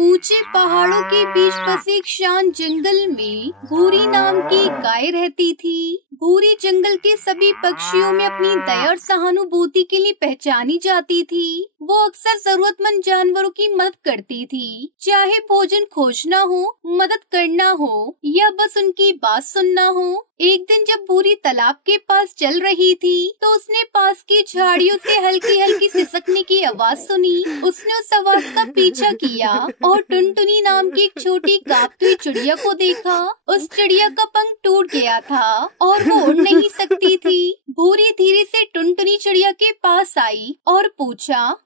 ऊंचे पहाड़ों के बीच बसे एक शांत जंगल में भूरी नाम की एक गाय रहती थी। भूरी जंगल के सभी पक्षियों में अपनी दया और सहानुभूति के लिए पहचानी जाती थी। वो अक्सर जरूरतमंद जानवरों की मदद करती थी, चाहे भोजन खोजना हो, मदद करना हो या बस उनकी बात सुनना हो। एक दिन जब भूरी तालाब के पास चल रही थी तो उसने पास की झाड़ियों से हल्की हल्की सिसकने की आवाज सुनी। उसने उस आवाज का पीछा किया और टुनटुनी नाम की एक छोटी कांपती हुई चिड़िया को देखा। उस चिड़िया का पंख टूट गया था और वो उड़ नहीं सकती थी। भूरी धीरे से टुनटुनी चिड़िया के पास आई और पूछा,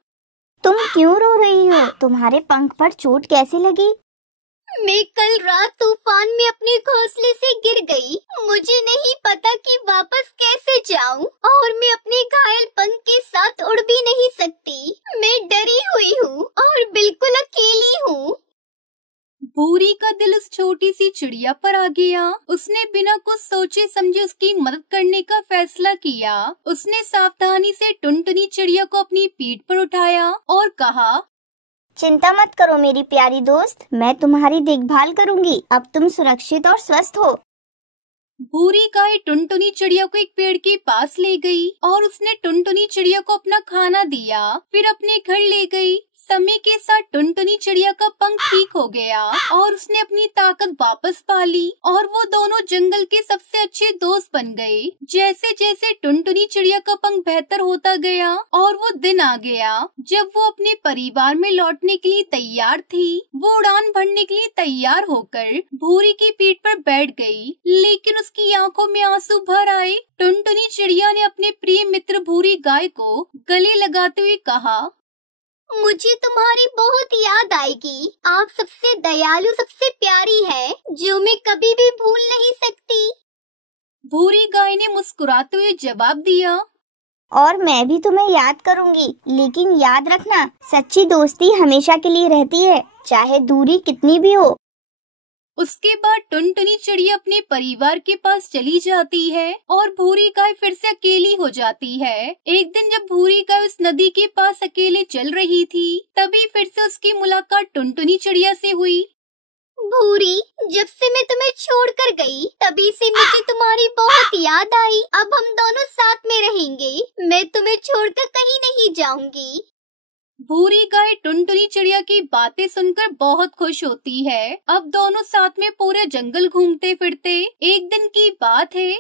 तुम क्यों रो रही हो? तुम्हारे पंख पर चोट कैसे लगी? मैं कल रात तूफान में अपने घोंसले से गिर गई। मुझे नहीं पता कि वापस कैसे जाऊं और मैं अपने घायल पंख के साथ उड़ भी नहीं सकती। मैं डरी हुई हूँ और बिल्कुल अकेली हूँ। भूरी का दिल उस छोटी सी चिड़िया पर आ गया। उसने बिना कुछ सोचे समझे उसकी मदद करने का फैसला किया। उसने सावधानी से टुनटुनी चिड़िया को अपनी पीठ पर उठाया और कहा, चिंता मत करो मेरी प्यारी दोस्त, मैं तुम्हारी देखभाल करूंगी। अब तुम सुरक्षित और स्वस्थ हो। भूरी गाय टुनटुनी चिड़िया को एक पेड़ के पास ले गई और उसने टुनटुनी चिड़िया को अपना खाना दिया, फिर अपने घर ले गई। समय के साथ टुनटुनी चिड़िया का पंख ठीक हो गया और उसने अपनी ताकत वापस पा ली और वो दोनों जंगल के सबसे अच्छे दोस्त बन गए। जैसे जैसे टुनटुनी चिड़िया का पंख बेहतर होता गया और वो दिन आ गया जब वो अपने परिवार में लौटने के लिए तैयार थी। वो उड़ान भरने के लिए तैयार होकर भूरी की पीठ पर बैठ गई, लेकिन उसकी आंखों में आंसू भर आए। टुनटुनी चिड़िया ने अपने प्रिय मित्र भूरी गाय को गले लगाते हुए कहा, मुझे तुम्हारी बहुत याद आएगी। आप सबसे दयालु, सबसे प्यारी है, जो मैं कभी भी भूल नहीं सकती। भूरी गाय ने मुस्कुराते हुए जवाब दिया, और मैं भी तुम्हें याद करूंगी, लेकिन याद रखना, सच्ची दोस्ती हमेशा के लिए रहती है, चाहे दूरी कितनी भी हो। उसके बाद टुनटुनी चिड़िया अपने परिवार के पास चली जाती है और भूरी गाय फिर से अकेली हो जाती है। एक दिन जब भूरी गाय उस नदी के पास अकेले चल रही थी, तभी फिर से उसकी मुलाकात टुनटुनी चिड़िया से हुई। भूरी, जब से मैं तुम्हें छोड़कर गई, तभी से मुझे तुम्हारी बहुत याद आई। अब हम दोनों साथ में रहेंगे। मैं तुम्हें छोड़कर कहीं नहीं जाऊंगी। भूरी गाय टुनटुनी चिड़िया की बातें सुनकर बहुत खुश होती है। अब दोनों साथ में पूरे जंगल घूमते फिरते। एक दिन की बात है,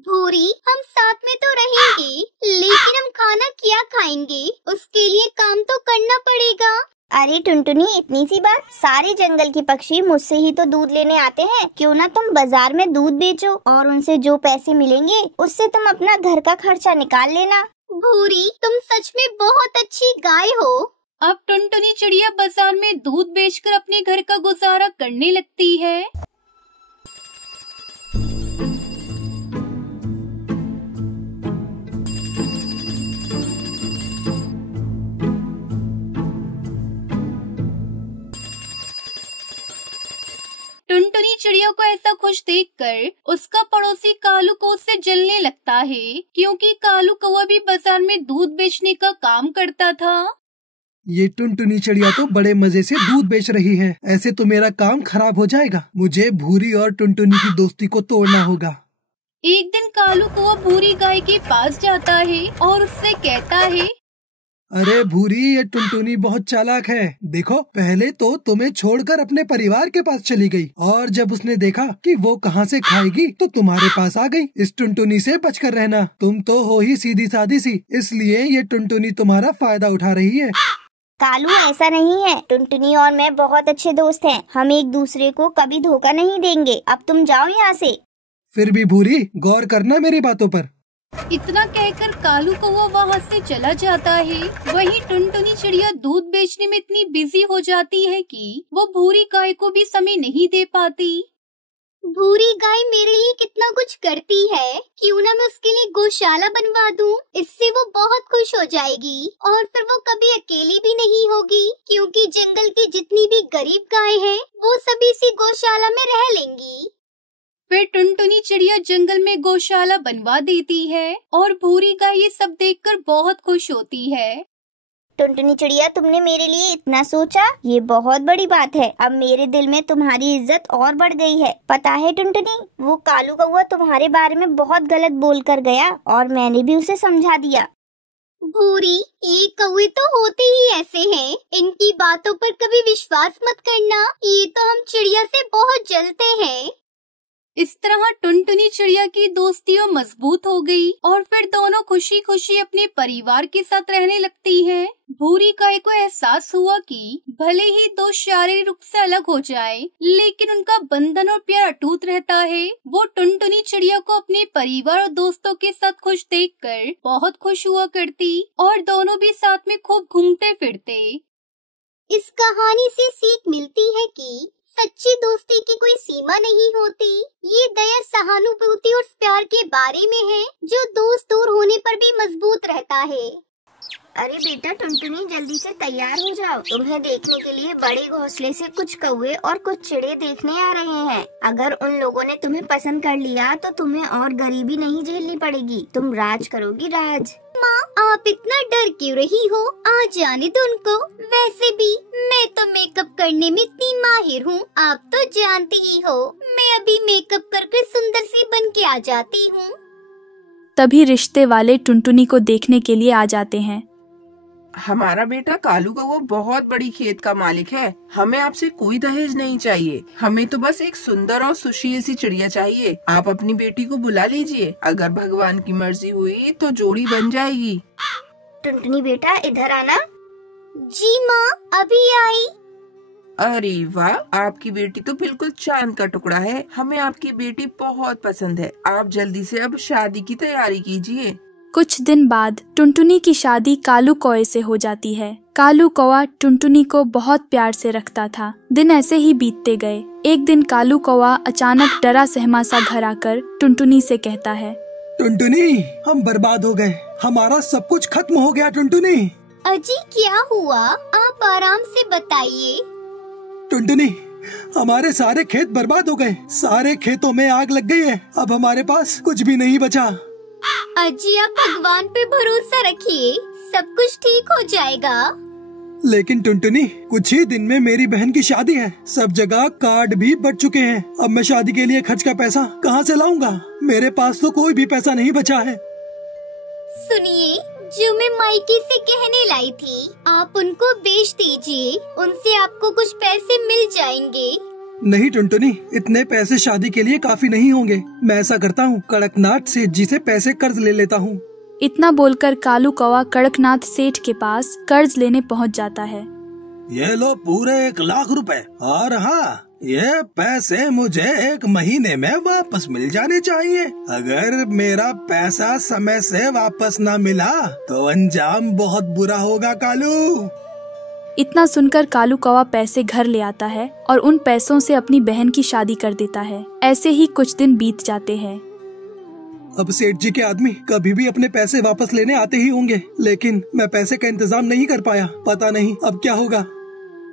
भूरी, हम साथ में तो रहेंगे, लेकिन हम खाना क्या खाएंगे? उसके लिए काम तो करना पड़ेगा। अरे टुनटुनी, इतनी सी बात, सारे जंगल के पक्षी मुझसे ही तो दूध लेने आते हैं। क्यों ना तुम बाजार में दूध बेचो और उनसे जो पैसे मिलेंगे उससे तुम अपना घर का खर्चा निकाल लेना। भूरी, तुम सच में बहुत अच्छी गाय हो। अब टुनटुनी चिड़िया बाजार में दूध बेचकर अपने घर का गुजारा करने लगती है। टुनटुनी चिड़िया को ऐसा खुश देखकर उसका पड़ोसी कालू को उससे जलने लगता है, क्योंकि कालू कौवा भी बाजार में दूध बेचने का काम करता था। ये टुनटुनी चिड़िया तो बड़े मजे से दूध बेच रही है, ऐसे तो मेरा काम खराब हो जाएगा। मुझे भूरी और टुनटुनी की दोस्ती को तोड़ना होगा। एक दिन कालू कौवा भूरी गाय के पास जाता है और उससे कहता है, अरे भूरी, ये टुनटुनी बहुत चालाक है। देखो, पहले तो तुम्हें छोड़कर अपने परिवार के पास चली गई और जब उसने देखा कि वो कहाँ से खाएगी तो तुम्हारे पास आ गई। इस टुनटुनी से बचकर रहना, तुम तो हो ही सीधी सादी सी, इसलिए ये टुनटुनी तुम्हारा फायदा उठा रही है। कालू, ऐसा नहीं है, टुनटुनी और मैं बहुत अच्छे दोस्त हैं। हम एक दूसरे को कभी धोखा नहीं देंगे। अब तुम जाओ यहाँ से। फिर भी भूरी, गौर करना मेरी बातों पर। इतना कहकर कालू कौवा वहाँ से चला जाता है। वहीं टुनटुनी चिड़िया दूध बेचने में इतनी बिजी हो जाती है कि वो भूरी गाय को भी समय नहीं दे पाती। भूरी गाय मेरे लिए कितना कुछ करती है, क्यों ना मैं उसके लिए गौशाला बनवा दूं? इससे वो बहुत खुश हो जाएगी और फिर वो कभी अकेली भी नहीं होगी, क्योंकि जंगल की जितनी भी गरीब गाय हैं, वो सभी इसी गौशाला में रह लेंगी। फिर टुनटुनी चिड़िया जंगल में गौशाला बनवा देती है और भूरी गाय ये सब देखकर बहुत खुश होती है। टुनटुनी चिड़िया, तुमने मेरे लिए इतना सोचा, ये बहुत बड़ी बात है। अब मेरे दिल में तुम्हारी इज्जत और बढ़ गई है। पता है टुनटुनी, वो कालू कौवा तुम्हारे बारे में बहुत गलत बोल कर गया और मैंने भी उसे समझा दिया। भूरी, ये कौवे तो होते ही ऐसे हैं। इनकी बातों पर कभी विश्वास मत करना, ये तो हम चिड़िया से बहुत जलते हैं। इस तरह टुनटुनी चिड़िया की दोस्ती मजबूत हो गई और फिर दोनों खुशी खुशी अपने परिवार के साथ रहने लगती हैं। भूरी गाय को एहसास हुआ कि भले ही दो शारीरिक रूप से अलग हो जाए, लेकिन उनका बंधन और प्यार अटूट रहता है। वो टुनटुनी चिड़िया को अपने परिवार और दोस्तों के साथ खुश देखकर बहुत खुश हुआ करती और दोनों भी साथ में खूब घूमते फिरते। इस कहानी से सीख मिलती है कि सच्ची दोस्ती की कोई सीमा नहीं होती। ये दया, सहानुभूति और प्यार के बारे में है, जो दोस्त दूर होने पर भी मजबूत रहता है। अरे बेटा टुनटुनी, जल्दी से तैयार हो जाओ। तुम्हें देखने के लिए बड़े घोंसले से कुछ कौवे और कुछ चिड़े देखने आ रहे हैं। अगर उन लोगों ने तुम्हें पसंद कर लिया तो तुम्हें और गरीबी नहीं झेलनी पड़ेगी। तुम राज करोगी, राज। माँ, आप इतना डर क्यों रही हो? आ जाने दो उनको। वैसे भी मैं तो मेकअप करने में इतनी माहिर हूँ, आप तो जानती ही हो। मैं अभी मेकअप करके सुंदर सी बन के आ जाती हूँ। तभी रिश्ते वाले टुनटुनी को देखने के लिए आ जाते हैं। हमारा बेटा कालू कौवा बहुत बड़ी खेत का मालिक है। हमें आपसे कोई दहेज नहीं चाहिए। हमें तो बस एक सुंदर और सुशील सी चिड़िया चाहिए। आप अपनी बेटी को बुला लीजिए। अगर भगवान की मर्जी हुई तो जोड़ी बन जाएगी। टुनटुनी बेटा, इधर आना। जी माँ, अभी आई। अरे वाह, आपकी बेटी तो बिल्कुल चांद का टुकड़ा है। हमें आपकी बेटी बहुत पसंद है। आप जल्दी से अब शादी की तैयारी कीजिए। कुछ दिन बाद टुनटुनी की शादी कालू कौवे से हो जाती है। कालू कौवा टुनटुनी को बहुत प्यार से रखता था। दिन ऐसे ही बीतते गए। एक दिन कालू कौवा अचानक डरा सहमा सा घर आकर टुनटुनी से कहता है, टुनटुनी, हम बर्बाद हो गए। हमारा सब कुछ खत्म हो गया टुनटुनी। अजी, क्या हुआ? आप आराम से बताइए। टुनटुनी, हमारे सारे खेत बर्बाद हो गए। सारे खेतों में आग लग गई है। अब हमारे पास कुछ भी नहीं बचा। अजी, आप भगवान पे भरोसा रखिए, सब कुछ ठीक हो जाएगा। लेकिन टुनटुनी, कुछ ही दिन में मेरी बहन की शादी है। सब जगह कार्ड भी बढ़ चुके हैं। अब मैं शादी के लिए खर्च का पैसा कहाँ से लाऊंगा? मेरे पास तो कोई भी पैसा नहीं बचा है। सुनिए, जो मैं मायके से गहने लाई थी, आप उनको बेच दीजिए। उनसे आपको कुछ पैसे मिल जाएंगे। नहीं टुनटुनी, इतने पैसे शादी के लिए काफी नहीं होंगे। मैं ऐसा करता हूँ, कड़कनाथ सेठ जी से पैसे कर्ज ले लेता हूँ। इतना बोलकर कालू कौवा कड़कनाथ सेठ के पास कर्ज लेने पहुँच जाता है। ये लो पूरे 1 लाख रुपए, और हाँ, ये पैसे मुझे 1 महीने में वापस मिल जाने चाहिए। अगर मेरा पैसा समय से वापस न मिला तो अंजाम बहुत बुरा होगा कालू। इतना सुनकर कालू कौवा पैसे घर ले आता है और उन पैसों से अपनी बहन की शादी कर देता है। ऐसे ही कुछ दिन बीत जाते हैं। अब सेठ जी के आदमी कभी भी अपने पैसे वापस लेने आते ही होंगे, लेकिन मैं पैसे का इंतजाम नहीं कर पाया। पता नहीं अब क्या होगा।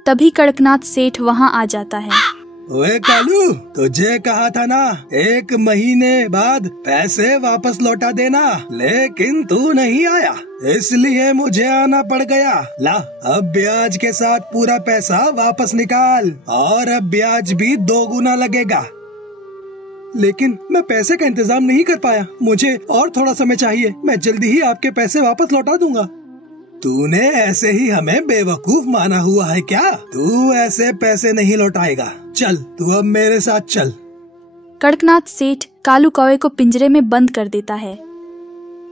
तभी कड़कनाथ सेठ वहाँ आ जाता है। ओए कालू, तुझे कहा था ना 1 महीने बाद पैसे वापस लौटा देना, लेकिन तू नहीं आया, इसलिए मुझे आना पड़ गया। ला, अब ब्याज के साथ पूरा पैसा वापस निकाल, और अब ब्याज भी 2 गुना लगेगा। लेकिन मैं पैसे का इंतजाम नहीं कर पाया। मुझे और थोड़ा समय चाहिए। मैं जल्दी ही आपके पैसे वापस लौटा दूंगा। तूने ऐसे ही हमें बेवकूफ माना हुआ है क्या? तू ऐसे पैसे नहीं लौटाएगा। चल, तू अब मेरे साथ चल। कड़कनाथ सेठ कालू कौवे को पिंजरे में बंद कर देता है।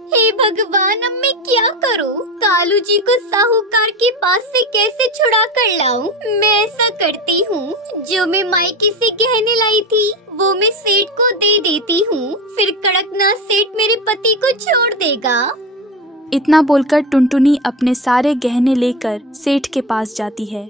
हे भगवान, अब मैं क्या करूं? कालू जी को साहूकार के पास से कैसे छुड़ा कर लाऊं? मैं ऐसा करती हूँ, जो मैं मायके से गहने लाई थी वो मैं सेठ को दे देती हूँ। फिर कड़कनाथ सेठ मेरे पति को छोड़ देगा। इतना बोलकर टुनटुनी अपने सारे गहने लेकर सेठ के पास जाती है।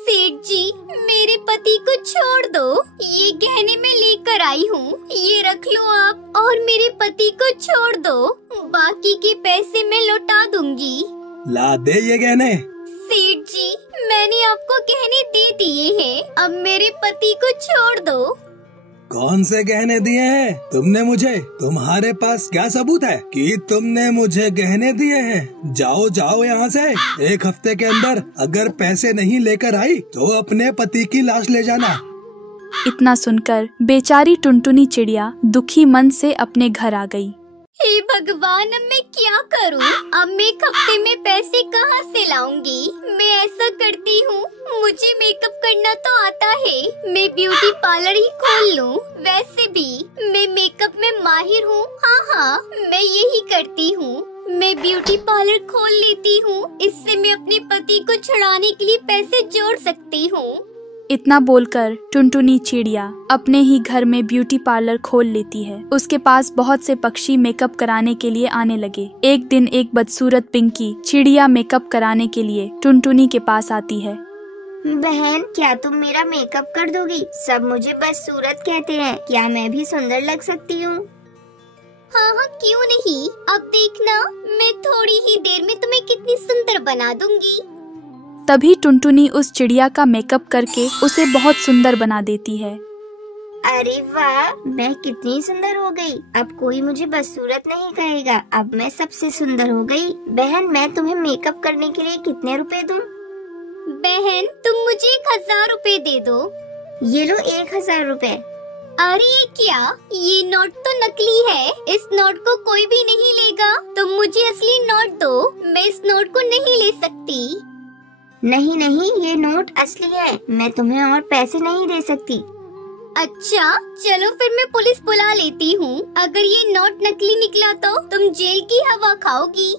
सेठ जी, मेरे पति को छोड़ दो। ये गहने मैं लेकर आई हूँ, ये रख लो आप, और मेरे पति को छोड़ दो। बाकी के पैसे मैं लौटा दूंगी। ला दे ये गहने। सेठ जी, मैंने आपको गहने दे दिए हैं, अब मेरे पति को छोड़ दो। कौन से गहने दिए हैं तुमने मुझे? तुम्हारे पास क्या सबूत है कि तुमने मुझे गहने दिए हैं? जाओ जाओ यहाँ से। 1 हफ्ते के अंदर अगर पैसे नहीं लेकर आई तो अपने पति की लाश ले जाना। इतना सुनकर बेचारी टुनटुनी चिड़िया दुखी मन से अपने घर आ गई। हे भगवान, अब मैं क्या करूं? अब मैं 1 हफ्ते में पैसे कहां से लाऊंगी? मैं ऐसा करती हूँ, मुझे मेकअप करना तो आता है, मैं ब्यूटी पार्लर ही खोल लूं। वैसे भी मैं मेकअप में माहिर हूँ। हाँ, मैं यही करती हूँ, मैं ब्यूटी पार्लर खोल लेती हूँ। इससे मैं अपने पति को छुड़ाने के लिए पैसे जोड़ सकती हूँ। इतना बोलकर टुनटुनी चिड़िया अपने ही घर में ब्यूटी पार्लर खोल लेती है। उसके पास बहुत से पक्षी मेकअप कराने के लिए आने लगे। एक दिन एक बदसूरत पिंकी चिड़िया मेकअप कराने के लिए टुनटुनी के पास आती है। बहन, क्या तुम मेरा मेकअप कर दोगी? सब मुझे बदसूरत कहते हैं, क्या मैं भी सुंदर लग सकती हूँ? हाँ, क्यों नहीं। अब देखना, मैं थोड़ी ही देर में तुम्हें कितनी सुंदर बना दूंगी। तभी टुनटुनी उस चिड़िया का मेकअप करके उसे बहुत सुंदर बना देती है। अरे वाह, मैं कितनी सुंदर हो गई। अब कोई मुझे बदसूरत नहीं कहेगा, अब मैं सबसे सुंदर हो गई। बहन, मैं तुम्हें मेकअप करने के लिए कितने रुपए दूं? बहन, तुम मुझे 1000 रुपए दे दो। ये लो 1000 रुपए। अरे ये क्या? ये नोट तो नकली है, इस नोट को कोई भी नहीं लेगा। तुम मुझे असली नोट दो, मैं इस नोट को नहीं ले सकती। नहीं, ये नोट असली है, मैं तुम्हें और पैसे नहीं दे सकती। अच्छा, चलो फिर मैं पुलिस बुला लेती हूँ। अगर ये नोट नकली निकला तो तुम जेल की हवा खाओगी।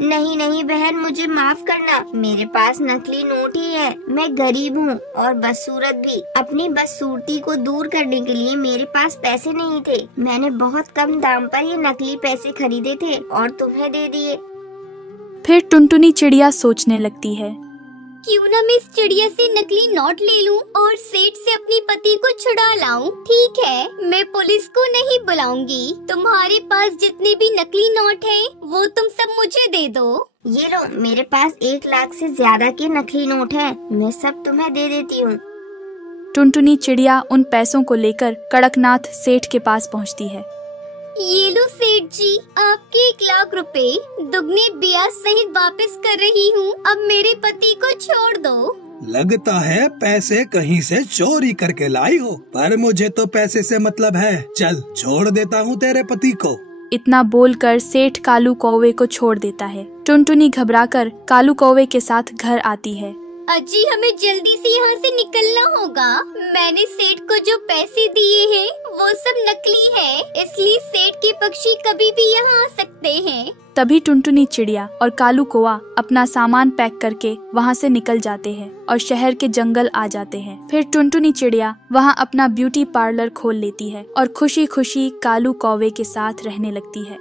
नहीं बहन, मुझे माफ करना, मेरे पास नकली नोट ही है। मैं गरीब हूँ और बदसूरत भी। अपनी बदसूरती को दूर करने के लिए मेरे पास पैसे नहीं थे। मैंने बहुत कम दाम पर ये नकली पैसे खरीदे थे और तुम्हें दे दिए। फिर टुनटुनी चिड़िया सोचने लगती है, क्यों ना मैं इस चिड़िया से नकली नोट ले लूं और सेठ से अपनी पति को छुड़ा लाऊं। ठीक है, मैं पुलिस को नहीं बुलाऊंगी। तुम्हारे पास जितने भी नकली नोट हैं, वो तुम सब मुझे दे दो। ये लो, मेरे पास 1 लाख से ज्यादा के नकली नोट हैं, मैं सब तुम्हें दे देती हूँ। टुनटुनी चिड़िया उन पैसों को लेकर कड़कनाथ सेठ के पास पहुँचती है। ये लो सेठ जी, आपके 1 लाख रुपए दुगने ब्याज सहित वापस कर रही हूँ। अब मेरे पति को छोड़ दो। लगता है पैसे कहीं से चोरी करके लाई हो, पर मुझे तो पैसे से मतलब है। चल, छोड़ देता हूँ तेरे पति को। इतना बोलकर सेठ कालू कौवे को छोड़ देता है। टुनटुनी घबराकर कालू कौवे के साथ घर आती है। अजी, हमें जल्दी से यहाँ से निकलना होगा। मैंने सेठ को जो पैसे दिए हैं वो सब नकली है, इसलिए सेठ के पक्षी कभी भी यहाँ आ सकते हैं। तभी टुनटुनी चिड़िया और कालू कौवा अपना सामान पैक करके वहाँ से निकल जाते हैं और शहर के जंगल आ जाते हैं। फिर टुनटुनी चिड़िया वहाँ अपना ब्यूटी पार्लर खोल लेती है और खुशी खुशी कालू कौवे के साथ रहने लगती है।